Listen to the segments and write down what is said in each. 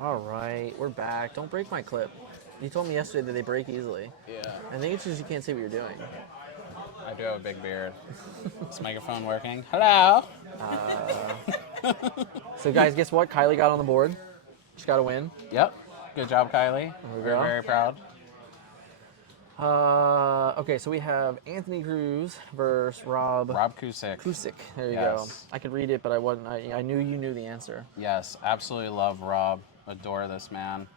All right, we're back. Don't break my clip. You told me yesterday that they break easily. Yeah, I think it's just you can't see what you're doing. I do have a big beard. Is the microphone working? Hello. So, guys, guess what? Kylie got on the board. She got a win. Yep. Good job, Kylie. we We're go. very proud. Okay, so we have Anthony Cruz versus Rob Kusick. Kusick. There you Yes. go. I could read it, but I wasn't. I knew you knew the answer. Yes, absolutely love Rob. Adore this man.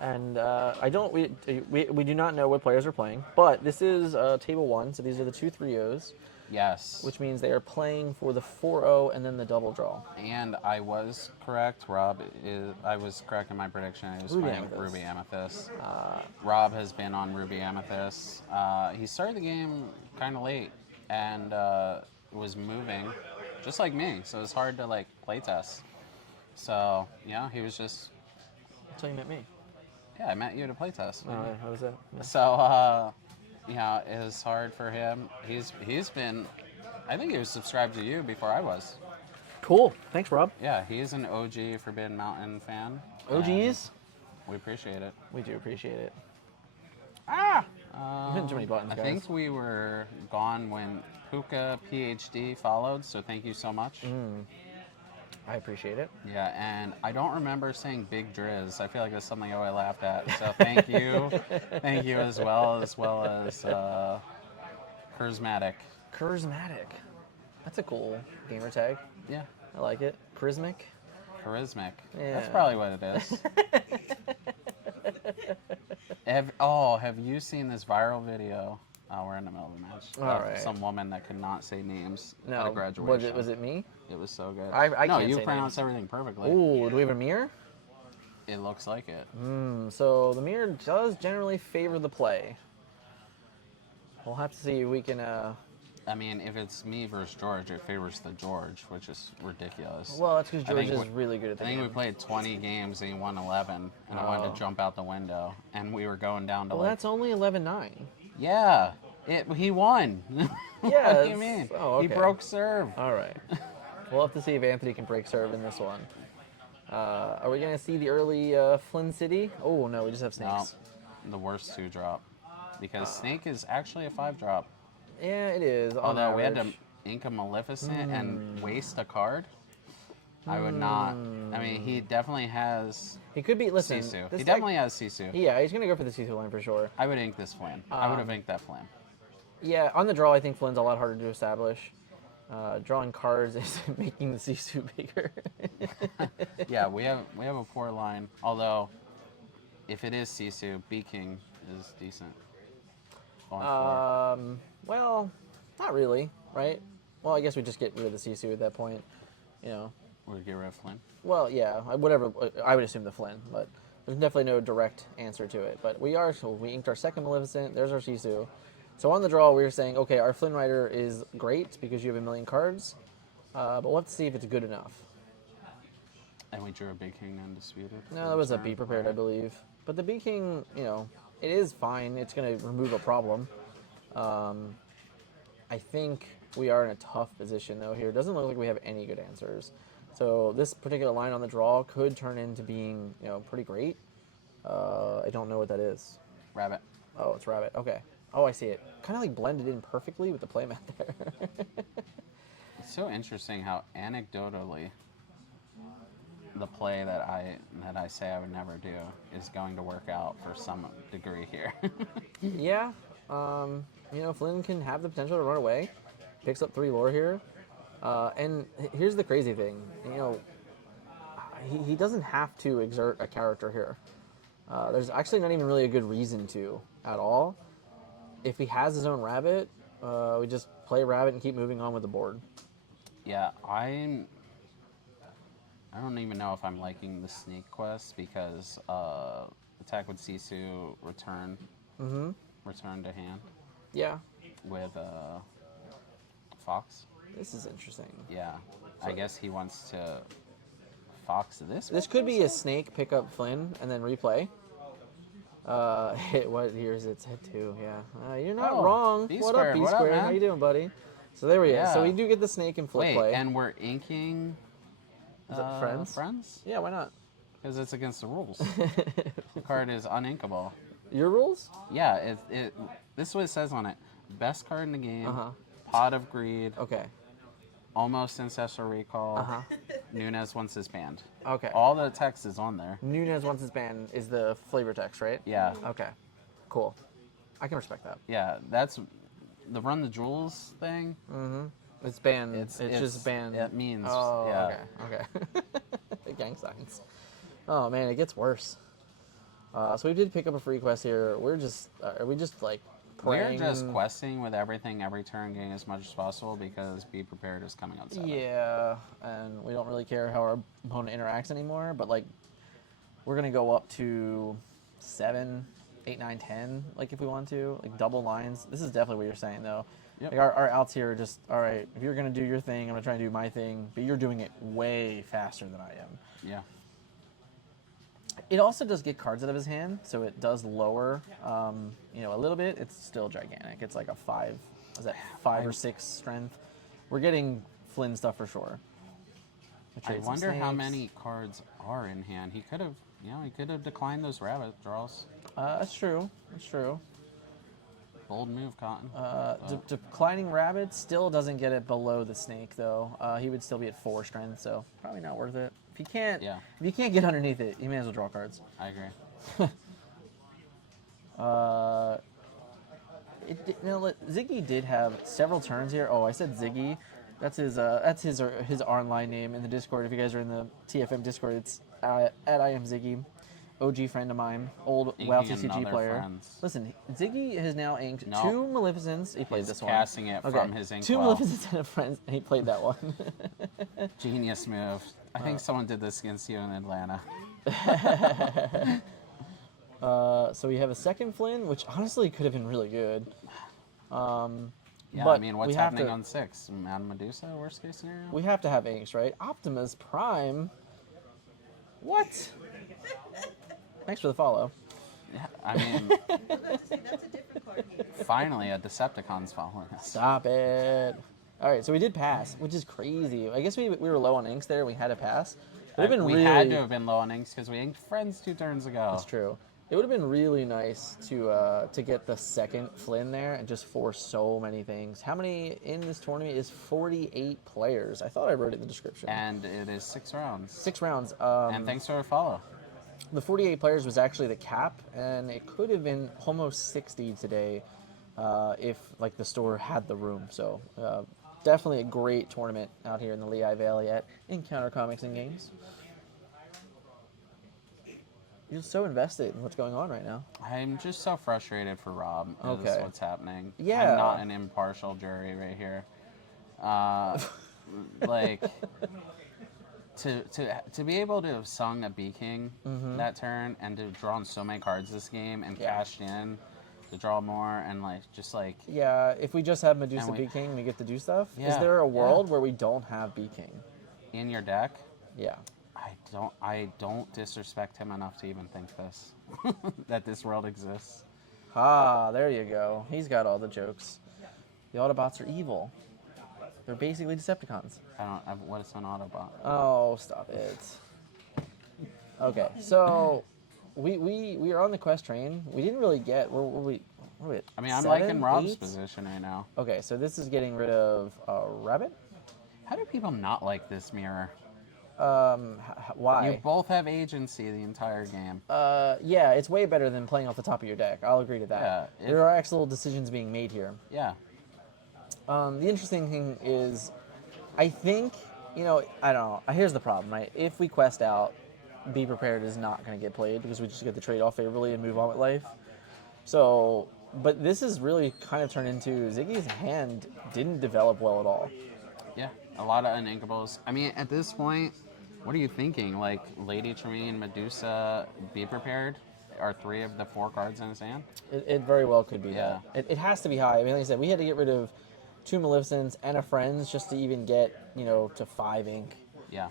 And I don't. We do not know what players are playing, but this is table one. So these are the 2 3-0s, Yes. which means they are playing for the 4-0 and then the double draw. And I was correct. I was correct in my prediction. He was Ruby playing Amethyst. Ruby Amethyst. Rob has been on Ruby Amethyst. He started the game kind of late and was moving, just like me. So it was hard to play test. So yeah, he was just. So you met me. Yeah, I met you at a play test. How was that? Yeah. So it was hard for him. He's been. I think he was subscribed to you before I was. Cool. Thanks, Rob. Yeah, he's an OG Forbidden Mountain fan. OGs. We appreciate it. We do appreciate it. Ah! Hitting too many buttons, I guys. think we were gone when Puka PhD followed, so thank you so much. I appreciate it. Yeah, and I don't remember saying Big Driz. I feel like that's something I always laughed at. So thank you. Thank you as well as Charismatic. Charismatic. That's a cool gamer tag. Yeah. I like it. Charismic. Charismatic. Yeah. That's probably what it is. Have you seen this viral video? Oh, we're in the middle of a match. All of right. Some woman that could not say names at No. a graduation. Was it me? It was so good. I no, can't you say pronounced everything perfectly. Ooh, do we have a mirror? It looks like it. So the mirror does generally favor the play. We'll have to see if we can. I mean, if it's me versus George, it favors the George, which is ridiculous. Well, that's because I George think is really good at the I think game. we played 20 games and he won 11, and I wanted to jump out the window, and we were going down to Well, that's only 11-9. Yeah, he won. Yeah. What do you mean? Oh, He okay. broke serve. All right. We'll have to see if Anthony can break serve in this one. Are we going to see the early Flynn City? Oh, no, we just have No, snakes. the worst 2-drop, because Snake is actually a 5-drop. Yeah, it is. On Although we had to average. ink a Maleficent and waste a card. I would not. I mean, he definitely has He could be. Listen. Sisu. this He deck- definitely has Sisu. Yeah, he's going to go for the Sisu line for sure. I would ink this flame. I would have inked that flame. Yeah, on the draw, I think Flynn's a lot harder to establish. Drawing cards is making the Sisu bigger. Yeah, we have a poor line. Although, if it is Sisu, B King is decent. Going forward. Well, not really, right? Well, I guess we just get rid of the Sisu at that point. You know. We'd get rid of Flynn. Well, yeah, whatever. I would assume the Flynn, but there's definitely no direct answer to it. But we inked our second Maleficent. There's our Sisu. So on the draw, we were saying, okay, our Flynn Rider is great because you have a million cards, but we'll have to see if it's good enough. And we drew a Big King undisputed. No, that was a Be Prepared, I believe. But the B King, you know, it is fine. It's going to remove a problem. I think we are in a tough position, though, here. It doesn't look like we have any good answers. So this particular line on the draw could turn into being, you know, pretty great. I don't know what that is. Rabbit. Oh, it's Rabbit. Okay. Oh, I see it. Kind of like blended in perfectly with the playmat there. It's so interesting how anecdotally the play that I say I would never do is going to work out for some degree here. Yeah. You know, Flynn can have the potential to run away. Picks up 3 lore here. And here's the crazy thing. You know, he doesn't have to exert a character here. There's actually not even really a good reason to at all. If he has his own rabbit, we just play rabbit and keep moving on with the board. Yeah, I don't even know if I'm liking the snake quest because attack with Sisu, return to hand Yeah. with Fox. This is interesting. Yeah, I guess he wants to Fox this. This could be a snake pick up Flynn and then replay. Here's its head too. Yeah, you're not Oh, wrong. B What squared. up, B What up, squared? man? How you doing, buddy? So there we go. Yeah. So we do get the snake and flip Wait, play. and we're inking. Is that friends? Friends? Yeah, why not? Because it's against the rules. The card is uninkable. Your rules? Yeah, this is what it says on it. Best card in the game, Uh-huh. Pot of Greed, Okay. Almost Ancestral Recall, Uh-huh. Nunez once is banned. Okay. All the text is on there. Nunez once it's banned is the flavor text, right? Yeah. Okay. Cool. I can respect that. Yeah, that's the Run the Jewels thing. Mm-hmm. It's banned. It's just banned. It means, Oh, yeah. okay. Gang signs. Oh man, it gets worse. So we did pick up a free quest here. We're just, are we just like praying? We're just questing with everything every turn, getting as much as possible because Be Prepared is coming on 7. Yeah, and we don't really care how our opponent interacts anymore. But like, we're gonna go up to 7, 8, 9, 10. Like if we want to, like double lines. This is definitely what you're saying though. Yep. Like our outs here are just, all right, if you're going to do your thing, I'm going to try and do my thing, but you're doing it way faster than I am. Yeah. It also does get cards out of his hand, so it does lower, a little bit. It's still gigantic. It's like a 5, is that 5 or 6 strength? We're getting Flynn stuff for sure. I wonder how many cards are in hand. He could have declined those rabbit draws. That's true. That's true. Bold move, Cotton. Declining Rabbit still doesn't get it below the Snake, though. He would still be at 4 strength, so probably not worth it. If you can't get underneath it, you may as well draw cards. I agree. Ziggy did have several turns here. Oh, I said Ziggy. That's his online name in the Discord. If you guys are in the TFM Discord, it's at I am Ziggy. OG friend of mine, old WoW TCG player. Friends. Listen, Ziggy has now inked 2 Maleficents. He played He's this one. casting it from his ink 2 well. Maleficents and a friend, and he played that one. Genius move. I think someone did this against you in Atlanta. So we have a second Flynn, which honestly could have been really good. Yeah, but I mean, what's happening on 6? Madame Medusa, worst case scenario? We have to have inks, right? Optimus Prime. What? Thanks for the follow. Yeah, I mean, That's a different card here. finally a Decepticon's following us. Stop it. All right, so we did pass, which is crazy. I guess we were low on inks there. We had to pass. It would have been we really. had to have been low on inks because we inked Friends 2 turns ago. That's true. It would have been really nice to get the second Flynn there and just force so many things. How many in this tournament is 48 players? I thought I wrote it in the description. And it is 6 rounds. 6 rounds. And thanks for the follow. The 48 players was actually the cap, and it could have been almost 60 today if like the store had the room. So definitely a great tournament out here in the Lehigh Valley at Encounter Comics and Games. You're so invested in what's going on right now. I'm just so frustrated for Rob. Okay. Is what's happening. Yeah. I'm not an impartial jury right here. Like to be able to have sung a B King that turn and to drawn so many cards this game and cashed in to draw more and Yeah, if we just have Medusa And we- B King, we get to do stuff. Is Yeah, there a yeah. world where we don't have B King? in your deck. Yeah. I don't disrespect him enough to even think this that this world exists. Ah, there you go. He's got all the jokes. The Autobots are evil. They're basically Decepticons. What is an Autobot? Oh, stop it. Okay, so we are on the quest train. We didn't really get. What were we at, I mean, I'm 7, liking Rob's 8? position right now. Okay, so this is getting rid of Rabbit. How do people not like this mirror? Why? You both have agency the entire game. Yeah, it's way better than playing off the top of your deck. I'll agree to that. Yeah, There are actual decisions being made here. Yeah. The interesting thing is, I think, I don't know. Here's the problem, right? If we quest out, Be Prepared is not going to get played because we just get the trade off favorably and move on with life. So, but this is really kind of turned into Ziggy's hand didn't develop well at all. Yeah, a lot of uninkables. I mean, at this point, what are you thinking? Like, Lady Tremaine, Medusa, Be Prepared are 3 of the 4 cards in his hand? It very well could be Yeah. that. It has to be high. I mean, like I said, we had to get rid of 2 Maleficents and a Friends just to even get, to 5 ink, Yeah.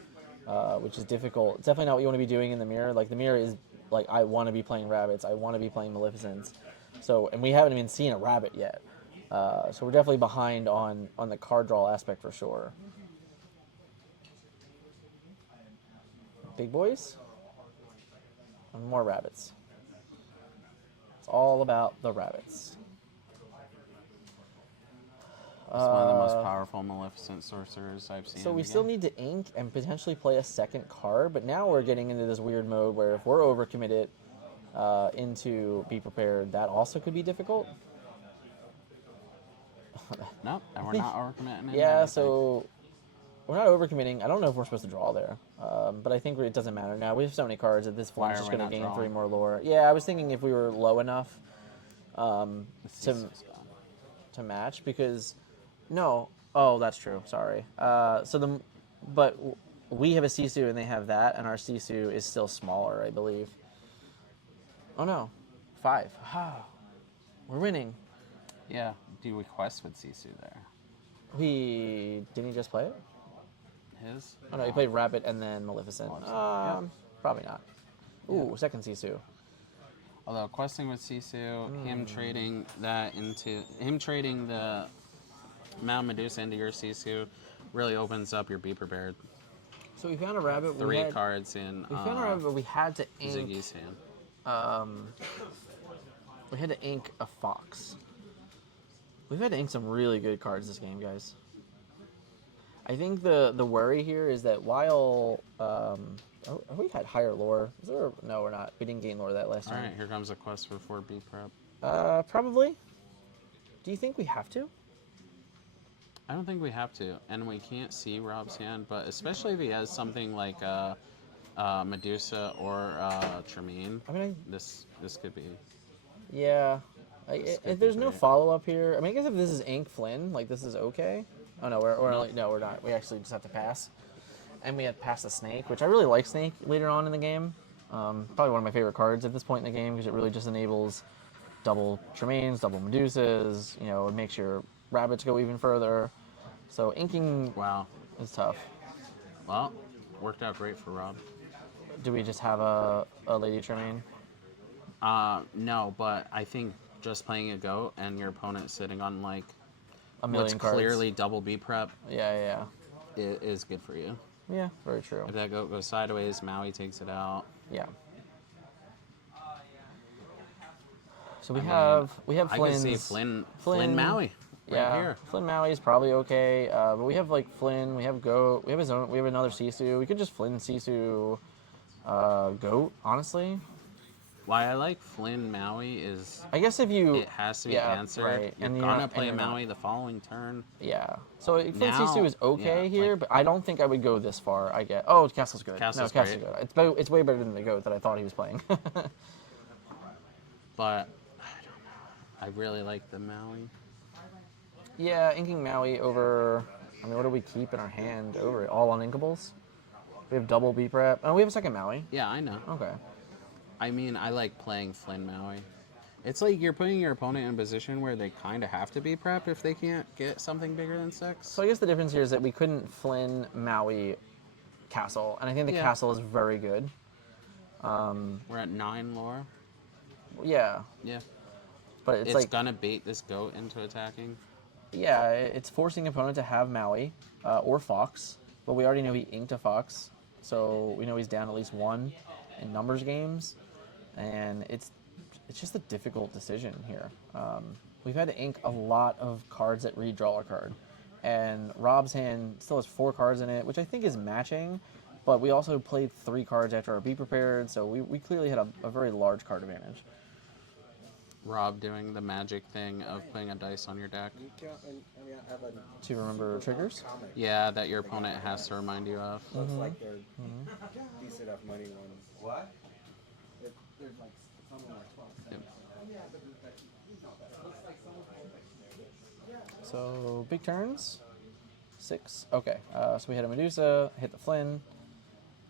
which is difficult. It's definitely not what you want to be doing in the mirror. Like, the mirror is, like, I want to be playing Rabbits. I want to be playing Maleficents. So, and we haven't even seen a Rabbit yet. So we're definitely behind on the card draw aspect for sure. Big boys. And more rabbits. It's all about the rabbits. It's one of the most powerful Maleficent sorcerers I've seen. So in we the still game. need to ink and potentially play a second card, but now we're getting into this weird mode where if we're overcommitted into Be Prepared, that also could be difficult. Nope, and we're not overcommitting. Yeah, anything. so we're not overcommitting. I don't know if we're supposed to draw there, but I think it doesn't matter now. We have so many cards that this Why flynn's are just we going to not gain 3 drawing? more lore. Yeah, I was thinking if we were low enough The to Cecil's gone. to match because no. Oh, that's true. Sorry. But we have a Sisu and they have that, and our Sisu is still smaller, I believe. Oh no, 5. We're winning. Yeah, do we quest with Sisu there? Didn't he just play it? His? Oh no, he played Rabbit and then Maleficent. Maleficent, Probably not. Ooh, second Sisu. Although questing with Sisu, him trading the Mount Medusa into your Sisu really opens up your Be Prepared. So we found a rabbit. 3 cards in We found a rabbit, but we had to ink. Ziggy's hand. We had to ink a fox. We've had to ink some really good cards this game, guys. I think the worry here is that while we had higher lore. No, we're not. We didn't gain lore that last All time. right, here comes a quest for 4 B prep. Probably. Do you think we have to? I don't think we have to, and we can't see Rob's hand, but especially if he has something like Medusa or Tremaine, I mean, this could be. yeah. This could If be there's no great. follow up here, I mean, I guess if this is Ink Flynn, like this is okay. Oh no, we're not. We actually just have to pass, and we had passed the Snake, which I really like Snake later on in the game. Probably one of my favorite cards at this point in the game because it really just enables double Tremaines, double Medusas. You know, it makes your rabbits go even further. So inking Wow. is tough. Well, worked out great for Rob. Do we just have a Lady Tremaine? No, but I think just playing a goat and your opponent sitting on like A what's million cards. clearly double B prep Yeah. is good for you. Yeah, very true. If that goat goes sideways, Maui takes it out. Yeah. So we I mean, have I Flynn's. could see Flynn Maui right Yeah, here. Flynn Maui is probably okay, but we have like Flynn, we have Goat, we have his own, we have another Sisu. We could just Flynn Sisu, Goat. Honestly, Why I like Flynn Maui is I guess if you it has to be yeah, answered. right, You're and gonna not- play and you're not- Maui the following turn. Yeah. So Flynn Now- Sisu is okay yeah, here, like- but I don't think I would go this far. I get. Oh, Castle's good. Castle's Castle's great. good. It's way better than the Goat that I thought he was playing. But I don't know. I really like the Maui. Yeah, inking Maui over. I mean, what do we keep in our hand over it? All uninkables? We have double B prep. Oh, we have a second Maui. Yeah, I know. Okay. I mean, I like playing Flynn Maui. It's like you're putting your opponent in a position where they kind of have to be prepped if they can't get something bigger than 6. So I guess the difference here is that we couldn't Flynn Maui Castle, and I think the Yeah. Castle is very good. We're at 9 lore. Yeah, Yeah. but it's It's like gonna bait this goat into attacking. yeah, it's forcing opponent to have Maui or Fox, but we already know he inked a Fox, so we know he's down at least 1 in numbers games, and it's just a difficult decision here. We've had to ink a lot of cards that redraw a card, and Rob's hand still has 4 cards in it, which I think is matching, but we also played 3 cards after our Be Prepared, so we clearly had a very large card advantage. Rob doing the magic thing of putting a dice on your deck. You can't, I have a To remember triggers? comic. Yeah, that your opponent has to remind you of. Looks like they're decent enough money ones. What? There's like some of them are 12 cents. So big turns, 6. Okay, so we had a Medusa, hit the Flynn,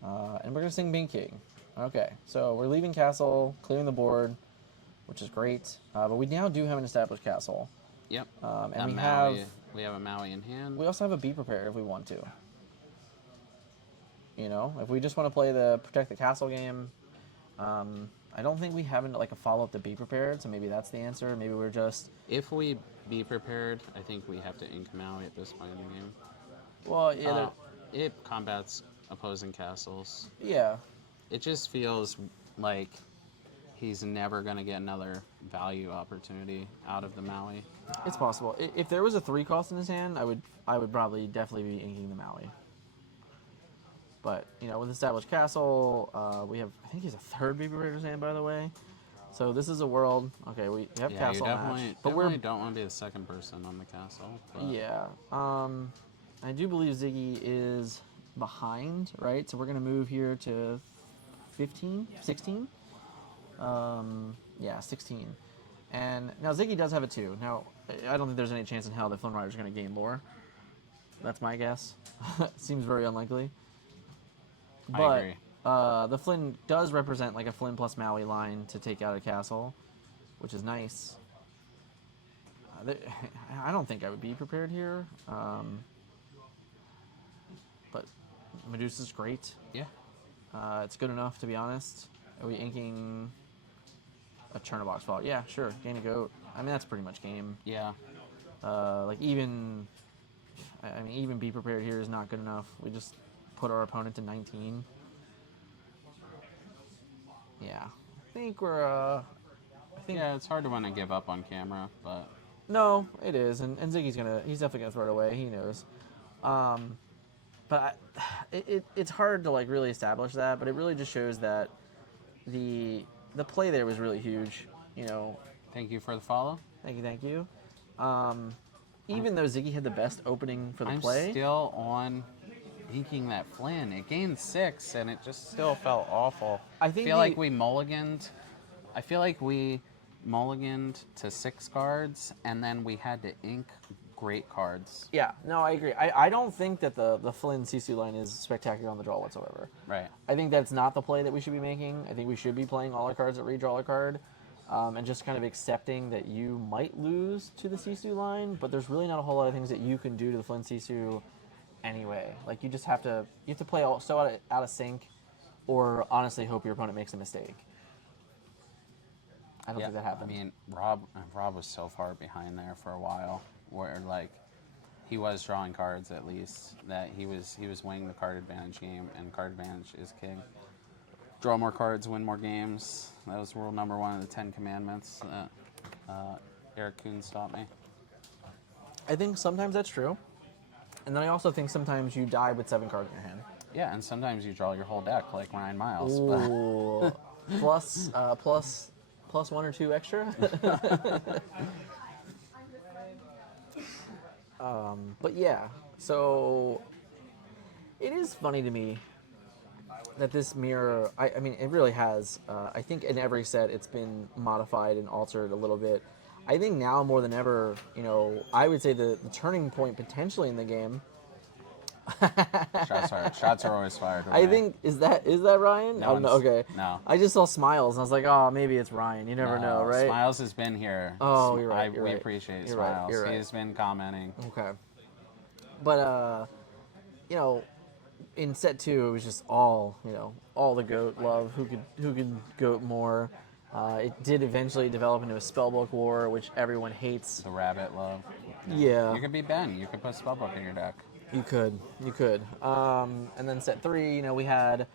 and we're gonna sing Bing King. Okay, so we're leaving castle, clearing the board, which is great. But we now do have an established castle. Yep. And A we Maui, have- we have a Maui in hand. We also have a Be Prepared if we want to. You know, if we just want to play the protect the castle game, I don't think we have like a follow up to Be Prepared. So maybe that's the answer. Maybe we're just If we be prepared, I think we have to ink Maui at this point in the game. well, yeah. It combats opposing castles. Yeah. It just feels like he's never going to get another value opportunity out of the Maui. It's possible. If there was a 3 cost in his hand, I would probably definitely be inking the Maui. But, you know, with Established Castle, we have, I think he's a 3rd Be Prepared in his hand, by the way. So this is a world. Okay, we have Yeah, Castle you definitely, match. But definitely don't want to be the second person on the castle. But yeah. I do believe Ziggy is behind, right? So we're going to move here to 15, 16? Yeah, 16. And now Ziggy does have it too. Now, I don't think there's any chance in hell that Flynn Rider's going to gain lore. That's my guess. Seems very unlikely. I But agree. the Flynn does represent like a Flynn plus Maui line to take out a castle, which is nice. I don't think I would be prepared here. But Medusa's great. Yeah. It's good enough, to be honest. Are we inking a Churnabox fault? Yeah, sure. Gain a goat. I mean, that's pretty much game. Yeah. Like even be prepared here is not good enough. We just put our opponent to 19. Yeah, I think we're. I think Yeah, it's hard to want to give up on camera, but no, it is, and Ziggy's he's definitely gonna throw it away. He knows. But it's hard to like really establish that. But it really just shows that the play there was really huge. You know, thank you for the follow. thank you. Even though Ziggy had the best opening for the I'm play, still on inking that Flynn. It gained 6, and it just still felt awful. I think feel like we mulliganed. I feel like we mulliganed to 6 cards, and then we had to ink great cards. yeah, no, I agree. I don't think that the Flynn Sisu line is spectacular on the draw whatsoever. Right. I think that's not the play that we should be making. I think we should be playing all our cards that redraw a card, and just kind of accepting that you might lose to the Sisu line, but there's really not a whole lot of things that you can do to the Flynn Sisu anyway. Like you just have to play so out of sync, or honestly hope your opponent makes a mistake. I don't think that happens. I mean, Rob was so far behind there for a while, where like he was drawing cards at least, that he was winning the card advantage game, and card advantage is king. Draw more cards, win more games. That was rule number 1 of the 10 Commandments that Eric Kuhn taught me. I think sometimes that's true, and then I also think sometimes you die with 7 cards in your hand. Yeah, and sometimes you draw your whole deck like Ryan Miles. Ooh, plus 1 or 2 extra. But yeah, so it is funny to me that this mirror, I mean, it really has, I think in every set it's been modified and altered a little bit. I think now more than ever, you know, I would say the turning point potentially in the game. Shots are always fired. I think, is that Ryan? No, no, okay. No. I just saw smiles and I was like, oh, maybe it's Ryan. You never know, right? Smiles has been here. Oh, you're right. We appreciate You're Smiles. right, you're right. He's been commenting. Okay. But, you know, in set 2, it was just all the goat love. Who could goat more? It did eventually develop into a spellbook war, which everyone hates. The rabbit love. Yeah. You could be Ben. You could put spellbook in your deck. You could. And then set 3, you know, we had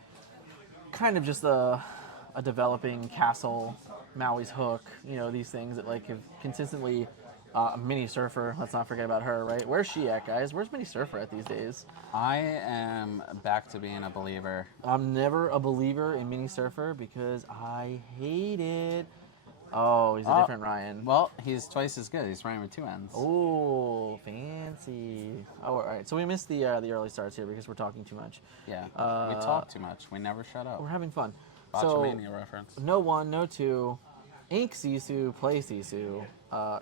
kind of just a developing castle, Maui's hook, you know, these things that like have consistently. Mini Surfer, let's not forget about her, right? Where's she at, guys? Where's Mini Surfer at these days? I am back to being a believer. I'm never a believer in Mini Surfer because I hate it. Oh, he's a different Ryan. Well, he's twice as good. He's running with 2 ends. Oh, fancy. Oh, all right. So we missed the early starts here because we're talking too much. Yeah, we talk too much. We never shut up. We're having fun. Botchamania reference. No 1, no 2. Ink Sisu, play Sisu,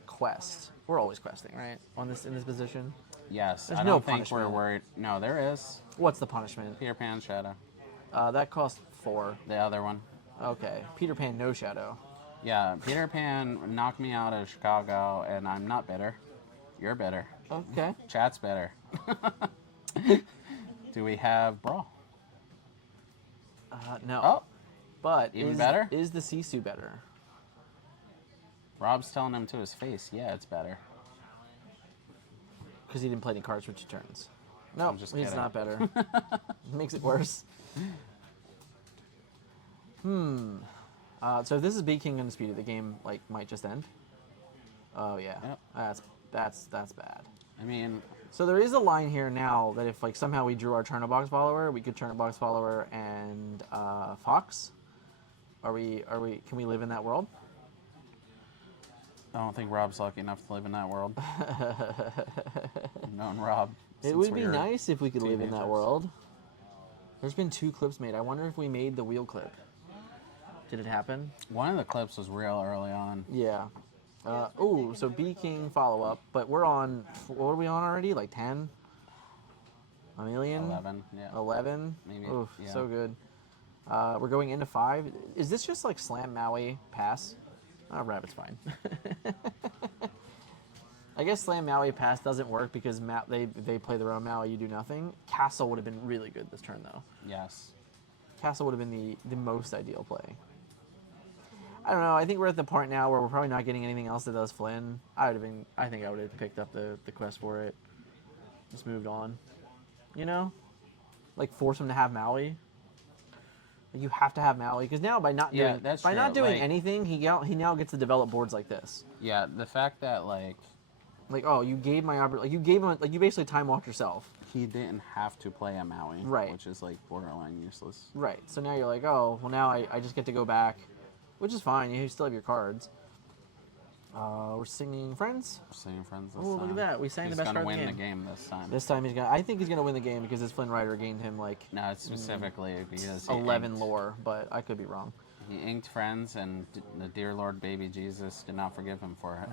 quest. We're always questing, right? In this position. Yes, There's I no don't think punishment. we're worried. No, there is. What's the punishment? Peter Pan Shadow. That costs 4. The other one. Okay. Peter Pan, no shadow. Yeah, Peter Pan knocked me out of Chicago, and I'm not bitter. You're bitter. Okay. Chat's better. Do we have Brawl? No. Oh, But even better? Is the Sisu better? Rob's telling him to his face, yeah, it's better. Because he didn't play any cards for 2 turns. No, I'm just he's kidding. not better. Makes it worse. So if this is B King Undisputed, the game like might just end. Oh yeah, Yep. that's bad. I mean, So there is a line here now that if like somehow we drew our Turn-a-Box follower, we could Turn-a-Box follower and Fox. Are we? Can we live in that world? I don't think Rob's lucky enough to live in that world. I've known Rob. It since would we be were nice if we could live in that teenagers. world. There's been 2 clips made. I wonder if we made the wheel clip. Did it happen? One of the clips was real early on. Yeah. Oh, so B King follow up, but we're on. What are we on already? Like 10? A million? 11, yeah. 11? Maybe, Oof, yeah. so good. We're going into 5. Is this just like slam Maui pass? Oh, rabbit's fine. I guess slam Maui pass doesn't work because they play their own Maui, you do nothing. Castle would have been really good this turn though. Yes. Castle would have been the most ideal play. I don't know. I think we're at the part now where we're probably not getting anything else that does Flynn. I think I would have picked up the quest for it. Just moved on. You know, like force him to have Maui. Like, you have to have Maui because now by not Yeah, doing that's by true. not doing Like- anything, he now gets to develop boards like this. Yeah, the fact that like Oh, you gave you gave him you basically time walked yourself. he didn't have to play a Maui, Right. which is like borderline useless. Right. So now you're like, oh, well now I just get to go back, which is fine. You still have your cards. We're singing Friends. Singing friends this Oh, time. look at that. We sang He's the best gonna card in the win game. this time. This time I think he's gonna win the game because his Flynn Rider gained him like No, it's specifically because he 11 inked, lore, but I could be wrong. He inked friends, and the dear Lord baby Jesus did not forgive him for it.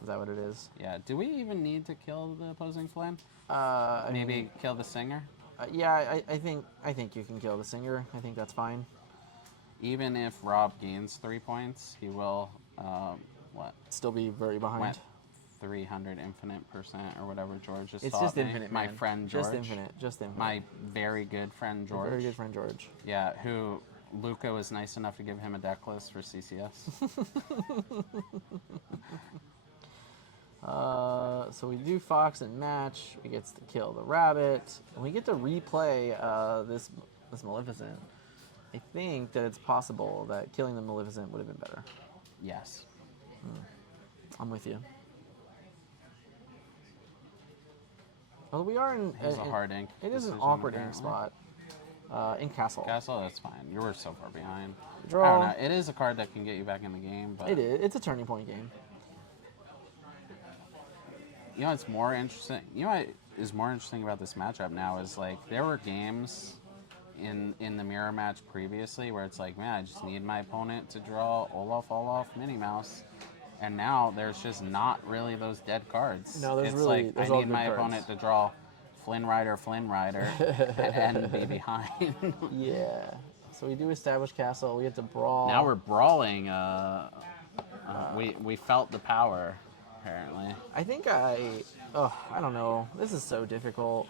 Is that what it is? Yeah. Do we even need to kill the opposing Flynn? I Maybe mean, kill the singer. yeah, I think you can kill the singer. I think that's fine. Even if Rob gains 3 points, he will what? Still be very behind. Went 300 infinite % or whatever George just It's taught just me. infinite, My man. friend George. Just infinite. Just infinite. My very good friend Your George. very good friend George. Yeah, who Luca was nice enough to give him a deck list for CCS. So we do Fox and match. We get to kill the rabbit, and we get to replay this Maleficent. I think that it's possible that killing the Maleficent would have been better. Yes. I'm with you. Well, we are in. It was a hard ink. It is an decision, awkward ink apparently. spot. In Castle. Castle, that's fine. You were so far behind. I Draw. don't know. It is a card that can get you back in the game, but It is. It's a turning point game. you know what's more interesting? You know what is more interesting about this matchup now is like there were games in the mirror match previously where it's like, man, I just need my opponent to draw Olaf, Minnie Mouse, and now there's just not really those dead cards. No, there's it's really- like there's I all need good my cards. opponent to draw Flynn Rider, and be behind. Yeah. So we do establish Castle. We get to brawl. Now we're brawling. We felt the power, apparently. I think I don't know. This is so difficult.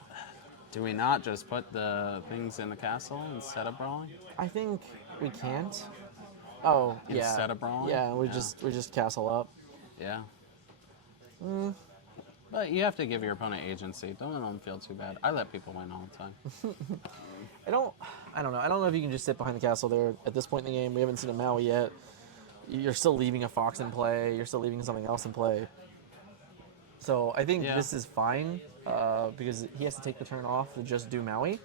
Do we not just put the things in the castle instead of brawling? I think we can't. Oh, yeah. Instead of brawling? Yeah, we Yeah. just castle up. Yeah. But you have to give your opponent agency. Don't let them feel too bad. I let people win all the time. I don't know. I don't know if you can just sit behind the castle there at this point in the game. We haven't seen a Maui yet. You're still leaving a Fox in play. You're still leaving something else in play. So I think Yeah. this is fine because he has to take the turn off to just do Maui.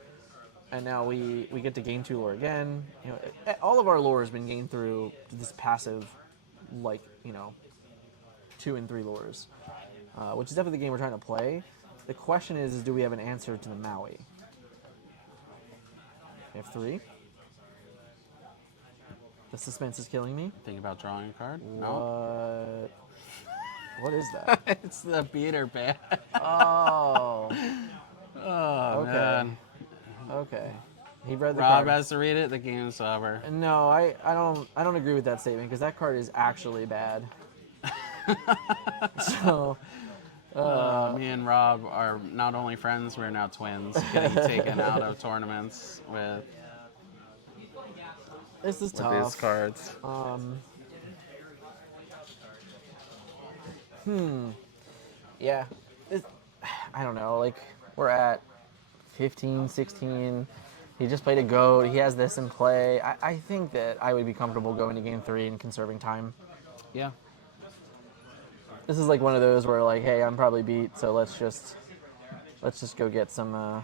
And now we get to gain 2 lore again. You know, all of our lore has been gained through this passive, 2 and 3 lures, which is definitely the game we're trying to play. The question is do we have an answer to the Maui? We have 3. The suspense is killing me. Think about drawing a card? No. What is that? It's the beater bat. Oh, Oh, Okay. man. okay. He read the Rob card. has to read it. The game's over. No, I don't agree with that statement because that card is actually bad. So Me and Rob are not only friends, we're now twins, getting taken out of tournaments with this is these tough. cards. Yeah, I don't know. Like we're at 15, 16. He just played a GOAT. He has this in play. I think that I would be comfortable going to game 3 and conserving time. Yeah. This is like one of those where like, hey, I'm probably beat, so let's just go get some.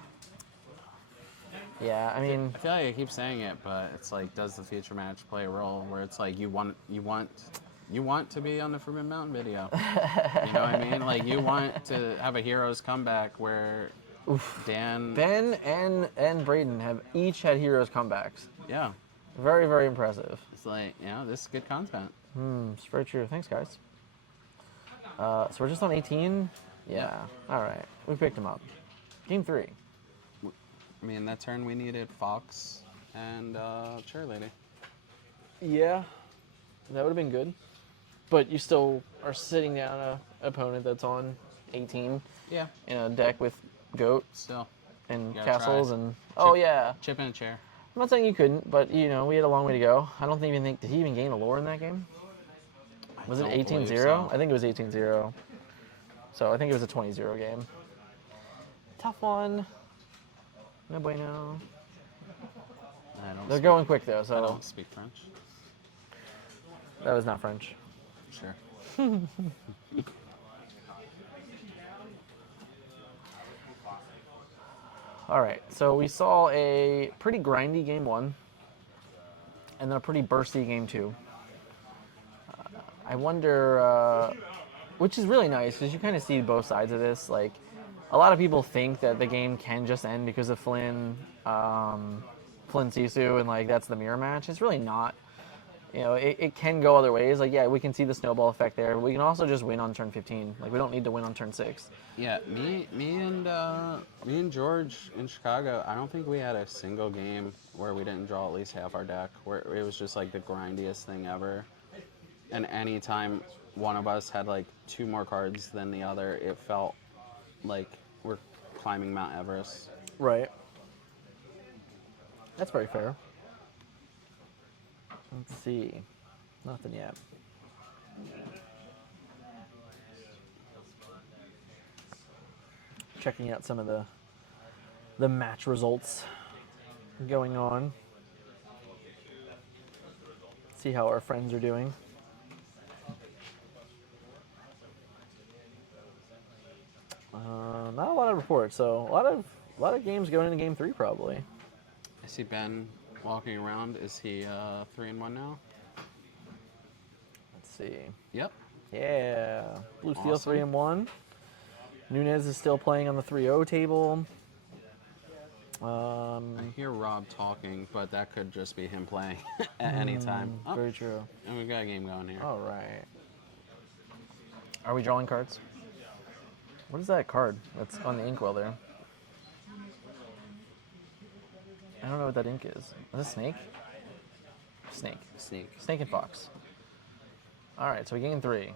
Yeah, I mean, I feel like I keep saying it, but it's like, does the feature match play a role where it's like you want to be on the Forbidden Mountain video? You know what I mean? Like you want to have a hero's comeback where Dan. Ben and Braden have each had heroes comebacks. Yeah. Very, very impressive. It's like, this is good content. It's very true. Thanks, guys. So we're just on 18? Yeah. All right. We picked him up. Game 3. I mean, that turn we needed Fox and Cheerlady. Yeah. That would have been good. But you still are sitting down an opponent that's on 18 Yeah. in a deck with GOAT Still. and gotta castles try. and... Oh, yeah. Chip in a chair. I'm not saying you couldn't, but, we had a long way to go. I don't even think... Did he even gain a lore in that game? Was it don't 18-0? believe so. I think it was 18-0. So I think it was a 20-0 game. Tough one. No bueno. They're going quick, though, I so don't speak French. that was not French. Sure. All right, so we saw a pretty grindy game 1, and then a pretty bursty game 2. I wonder, which is really nice, because you kind of see both sides of this. Like, a lot of people think that the game can just end because of Flynn Sisu, and like that's the mirror match. It's really not. It can go other ways. Like, yeah, we can see the snowball effect there, but we can also just win on turn 15. Like, we don't need to win on turn 6. Yeah, me and George in Chicago, I don't think we had a single game where we didn't draw at least half our deck, where it was just like the grindiest thing ever. And anytime one of us had like 2 more cards than the other, it felt like we're climbing Mount Everest. Right. That's very fair. Let's see. Nothing yet. Checking out some of the match results going on. See how our friends are doing. Not a lot of reports, so a lot of games going into game 3 probably. I see Ben walking around. Is he 3-1 now? Let's see. Yep. Yeah, Blue Steel Awesome. 3-1. Nunez is still playing on the 3-0 table. I hear Rob talking, but that could just be him playing at any time. Oh, Very true. and we've got a game going here. All right. Are we drawing cards? What is that card that's on the inkwell there? I don't know what that ink is. Is it snake? Snake. Sneak. Snake and fox. All right, so we gain 3.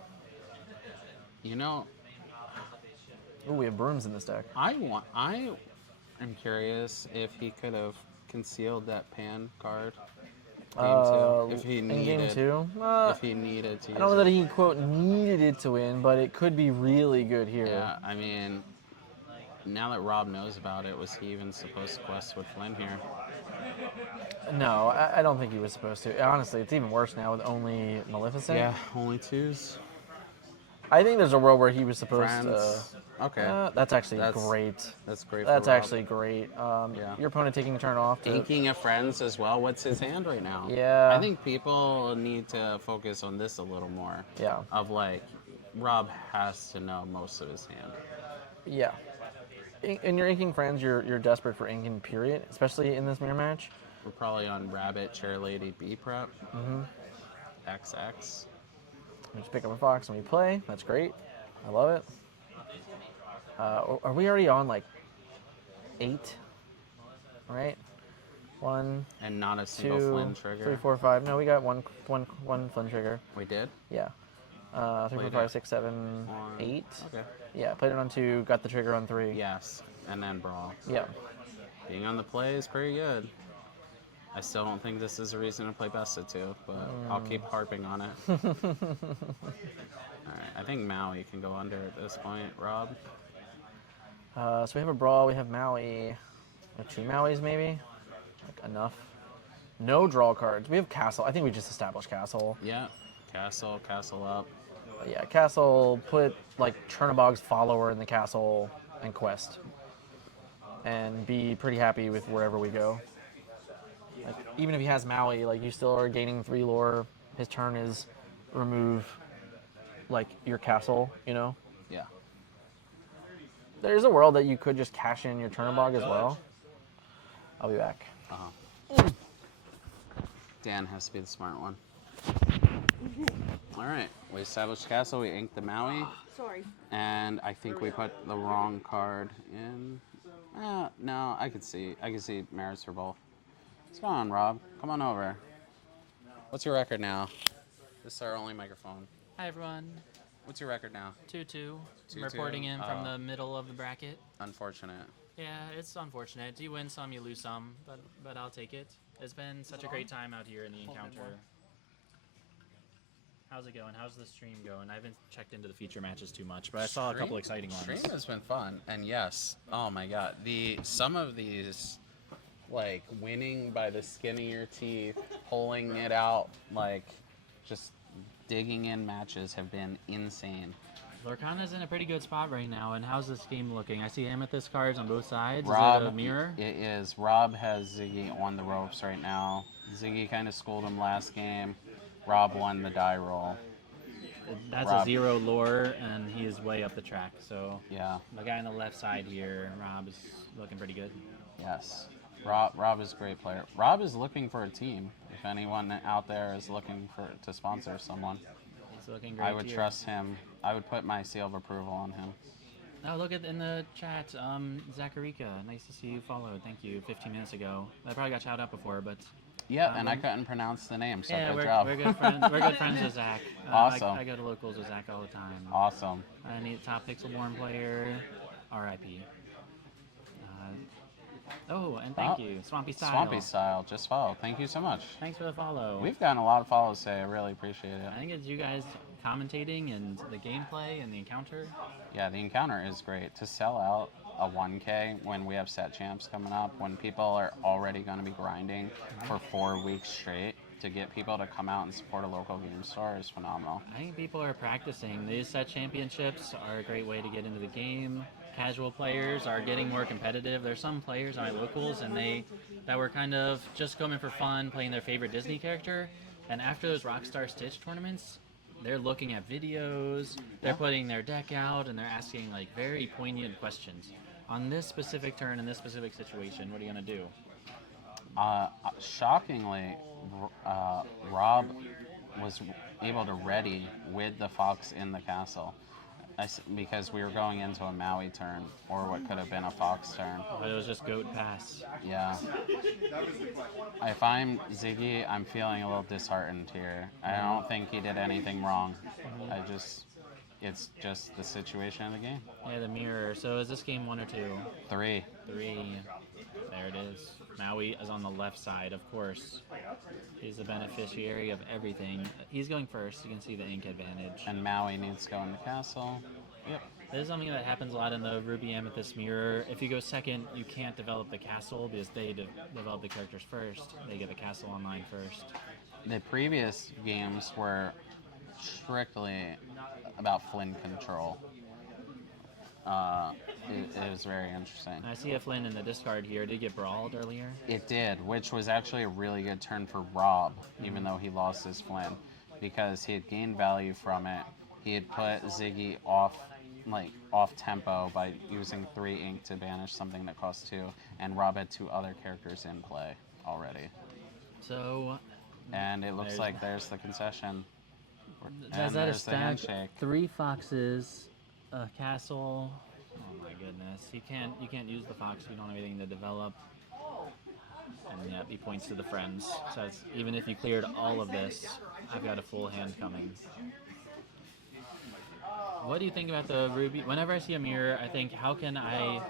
You know, Ooh, we have brooms in this deck. I am curious if he could have concealed that pan card. Game 2. If he in needed. game 2? If he needed to. I don't know that he, quote, needed it to win, but it could be really good here. Yeah, I mean, now that Rob knows about it, was he even supposed to quest with Flynn here? No, I don't think he was supposed to. Honestly, it's even worse now with only Maleficent. Yeah, only 2s. I think there's a world where he was supposed Friends. Okay. that's actually That's- great. That's great. That's for Rob. actually great. Yeah. Your opponent taking a turn off. Inking of friends as well. What's his hand right now? Yeah. I think people need to focus on this a little more. Yeah. Of like, Rob has to know most of his hand. Yeah. In your inking friends, you're desperate for inking, period, especially in this mirror match. We're probably on Rabbit, Chair Lady, B prep. Mm-hmm. XX. We just pick up a fox and we play. That's great. I love it. Are we already on like 8? Right? 1, And not a single 2, Flynn trigger. 3, 4, 5. No, we got one Flynn trigger. We did? Yeah. 3, 4, Played 5, it 6, 7, on- 8. Okay. Yeah, played it on 2, got the trigger on 3. Yes. And then Brawl. Yeah. Being on the play is pretty good. I still don't think this is a reason to play best of 2, but I'll keep harping on it. Alright, I think Maui can go under at this point, Rob. So we have a Brawl, we have Maui. Two Mauis maybe? Like enough. No draw cards. We have Castle. I think we just established Castle. Yeah. Castle up. Yeah, Castle, put like Chernobog's follower in the Castle and Quest. And be pretty happy with wherever we go. Like, even if he has Maui, like you still are gaining 3 lore. His turn is remove like your castle, you know? Yeah. There's a world that you could just cash in your Chernobog as well. I'll be back. Dan has to be the smart one. All right, we established castle. We inked the Maui, Sorry. and I think we put the wrong card in. No, I could see merits for both. What's going on, Rob? Come on over. What's your record now? This is our only microphone. Hi everyone, What's your record now? 2-2. 2-2. Reporting in from Oh. the middle of the bracket. Unfortunate. Yeah, it's unfortunate. You win some, you lose some, but I'll take it. It's been such a great time out here in the encounter. How's it going? How's the stream going? I haven't checked into the feature matches too much, but I saw a couple exciting ones. Stream has been fun, and yes, oh my god, some of these, like winning by the skin of your teeth, pulling it out, like just digging in matches have been insane. Lorcana's in a pretty good spot right now, and how's this game looking? I see Amethyst cards on both sides. Rob, Is it a mirror? It is. Rob has Ziggy on the ropes right now. Ziggy kind of schooled him last game. Rob won the die roll. That's Rob. a 0 lore, and he is way up the track. So Yeah. the guy on the left side here, Rob, is looking pretty good. Yes. Rob is a great player. Rob is looking for a team. If anyone out there is looking to sponsor someone, He's looking great I would here. trust him. I would put my seal of approval on him. Oh, look at in the chat, Zacharika. Nice to see you followed. Thank you. 15 minutes ago. I probably got shouted out before, but Yeah, and I couldn't pronounce the name, so yeah, good we're, job. we're good friends. We're good friends with Zach. Awesome. I go to locals with Zach all the time. Awesome. I need top Pixelborn player. R.I.P. Oh, and thank you, Swampy Style. Swampy Style, just follow. Thank you so much. Thanks for the follow. We've gotten a lot of follows today. I really appreciate it. I think it's you guys commentating and the gameplay and the encounter. Yeah, the encounter is great. To sell out a 1K when we have set champs coming up, when people are already going to be grinding for 4 weeks straight, to get people to come out and support a local game store is phenomenal. I think people are practicing. These set championships are a great way to get into the game. Casual players are getting more competitive. There's some players on my locals and that were kind of just coming for fun, playing their favorite Disney character. And after those Rockstar Stitch tournaments, they're looking at videos, they're putting their deck out, and they're asking like very poignant questions. On this specific turn, in this specific situation, what are you gonna do? Shockingly, Rob was able to ready with the fox in the castle. Because we were going into a Maui turn, or what could have been a fox turn. But it was just goat pass. Yeah. If I'm Ziggy, I'm feeling a little disheartened here. I don't think he did anything wrong. It's just the situation of the game. Yeah, the mirror. So is this game 1 or 2? 3. 3. There it is. Maui is on the left side, of course. He's the beneficiary of everything. He's going first. You can see the ink advantage. And Maui needs to go in the castle. Yep. This is something that happens a lot in the Ruby Amethyst Mirror. If you go second, you can't develop the castle because they develop the characters first. They get the castle online first. The previous games were strictly about Flynn control. It was very interesting. I see a Flynn in the discard here. Did he get brawled earlier? It did, which was actually a really good turn for Rob, even though he lost his Flynn, because he had gained value from it. He had put Ziggy off tempo by using 3 ink to banish something that cost 2, and Rob had 2 other characters in play already. So, And it looks like there's the concession. is And that a there's the stack? handshake. 3 foxes, a castle. Oh my goodness! You can't use the fox. You don't have anything to develop. And yeah, he points to the friends. Says even if you cleared all of this, I've got a full hand coming. What do you think about the Ruby? Whenever I see a mirror, I think, how can I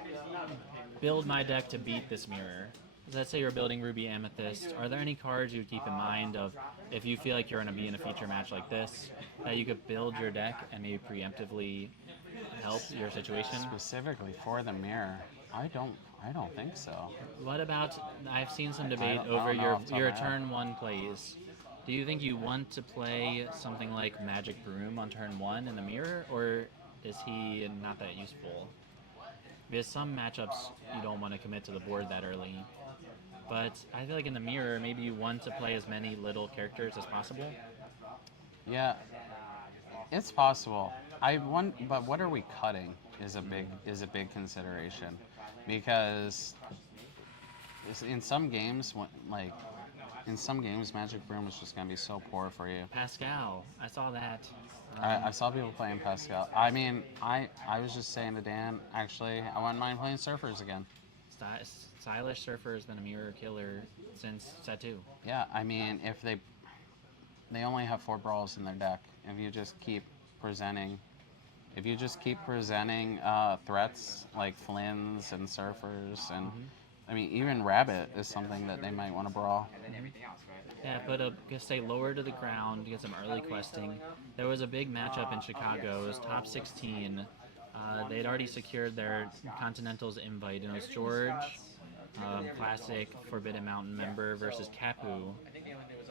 build my deck to beat this mirror? Let's say you're building Ruby Amethyst. Are there any cards you would keep in mind of if you feel like you're going to be in a feature match like this, that you could build your deck and maybe preemptively help your situation? Specifically for the mirror, I don't think so. What about, I've seen some debate I over don't know off the top your of my head. turn 1 plays. Do you think you want to play something like Magic Broom on turn 1 in the mirror, or is he not that useful? Because some matchups you don't want to commit to the board that early. But I feel like in the mirror, maybe you want to play as many little characters as possible. Yeah, it's possible. I want, but what are we cutting is a big consideration, because in some games, in some games, Magic Broom is just gonna be so poor for you. Pascal, I saw that. I saw people playing Pascal. I mean, I was just saying to Dan, actually, I wouldn't mind playing Surfers again. Stylish Surfer has been a mirror killer since set 2. Yeah, I mean, if they only have 4 brawls in their deck. If you just keep presenting, threats like Flynn's and Surfers, and I mean, even Rabbit is something that they might want to brawl. Yeah, stay lower to the ground, get some early questing. There was a big matchup in Chicago. It was top 16. They had already secured their Continental's invite, and it was George, classic Forbidden Mountain member, versus Capu,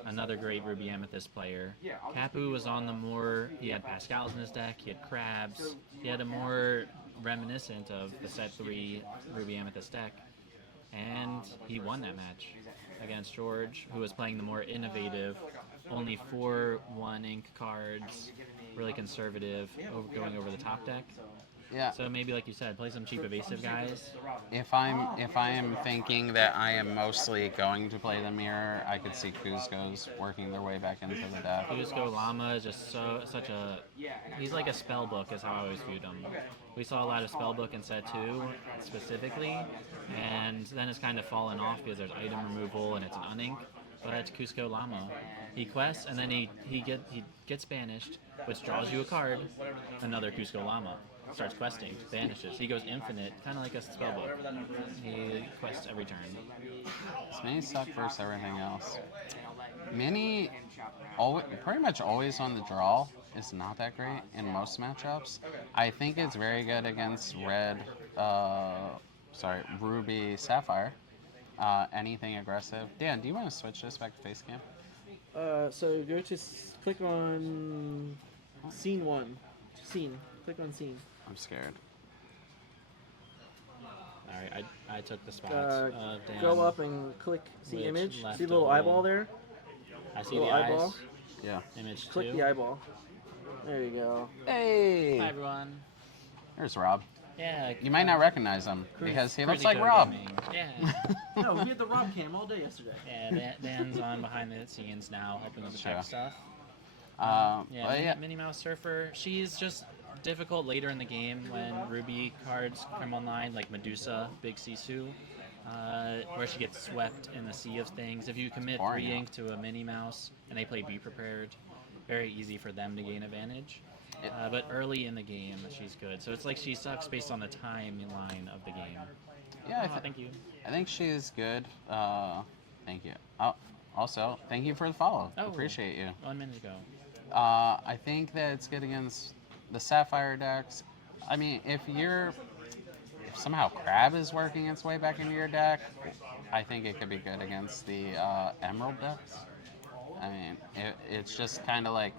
another great Ruby Amethyst player. Capu was on he had Pascals in his deck, he had Crabs, he had a more reminiscent of the set 3 Ruby Amethyst deck, and he won that match against George, who was playing the more innovative, only 4 1-ink cards, really conservative, going over the top deck. Yeah. So maybe, like you said, play some cheap evasive guys. If I am thinking that I am mostly going to play the mirror, I could see Kuzco's working their way back into the deck. Kuzco Llama is just he's like a spell book is how I always viewed him. We saw a lot of spell book in set 2 specifically, and then it's kind of fallen off because there's item removal and it's an unink. But that's Cusco Llama. He quests and then he gets banished, which draws you a card, another Cusco Llama. Starts questing, vanishes. He goes infinite, kind of like a spellbook. He quests every turn. Does Mini suck versus everything else? Mini, pretty much always on the draw, is not that great in most matchups. I think it's very good against Ruby Sapphire. Anything aggressive. Dan, do you want to switch this back to face cam? So go to click on scene 1. Scene. Click on scene. I'm scared. Alright, I took the spots. Dan, Go up and click see which image. left See the little of eyeball all? there? I see Little the eyeball. eyes. Yeah. Image Click 2. the eyeball. There you go. Hey! Hi, everyone. There's Rob. Yeah. You might not recognize him because he looks Crazy like Code Rob. Gaming. Yeah. No, we had the Rob cam all day yesterday. Yeah, Dan's on behind the scenes now, helping with the tech Sure. stuff. But Yeah, Minnie Mouse Surfer. She's just difficult later in the game when Ruby cards come online, like Medusa, Big Sisu, where she gets swept in the sea of things. If you commit boring, 3 ink to a Minnie Mouse and they play Be Prepared, very easy for them to gain advantage. But early in the game, she's good. So it's like she sucks based on the timeline of the game. Yeah, Thank you. I think she is good. Thank you. Oh, also, thank you for the follow. Oh. Appreciate you. 1 minute ago. I think that it's good against the Sapphire decks. I mean, if somehow Crab is working its way back into your deck, I think it could be good against the Emerald decks. I mean, it's just kind of like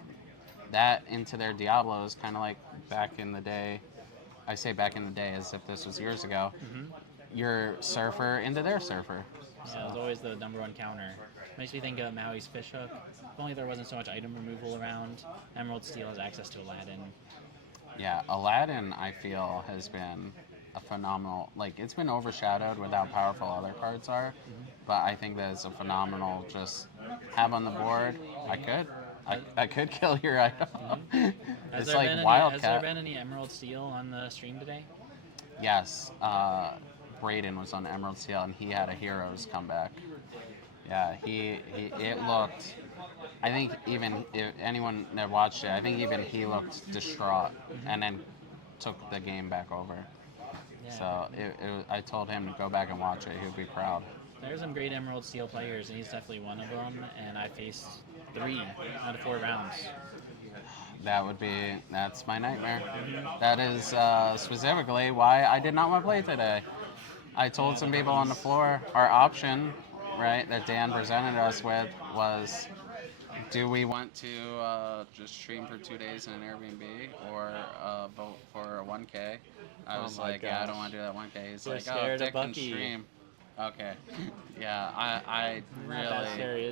that into their Diablos, kind of like back in the day. I say back in the day as if this was years ago. Your Surfer into their Surfer. Yeah, it was always the number 1 counter. Makes me think of Maui's Fishhook. If only there wasn't so much item removal around. Emerald Steel has access to Aladdin. Yeah, Aladdin, I feel, has been a phenomenal, it's been overshadowed with how powerful other cards are, but I think that it's a phenomenal just have on the board. I could kill your item. It's like Wildcat. Has there been any Emerald Steel on the stream today? Yes, Brayden was on Emerald Steel and he had a Heroes comeback. Yeah, it looked, I think even if anyone that watched it, I think even he looked distraught and then took the game back over. Yeah. So I told him to go back and watch it. He would be proud. There's some great Emerald Steel players, and he's definitely one of them. And I faced 3 out of 4 rounds. That's my nightmare. That is specifically why I did not want to play today. I told some people on the floor our option, right, that Dan presented us with was, do we want to just stream for 2 days in an Airbnb or vote for a 1K? I was my like, yeah, I don't gosh. want to do that 1K. He's You're like, oh, scared of Dick can Bucky. stream. Okay. Yeah, I Not that really. scary,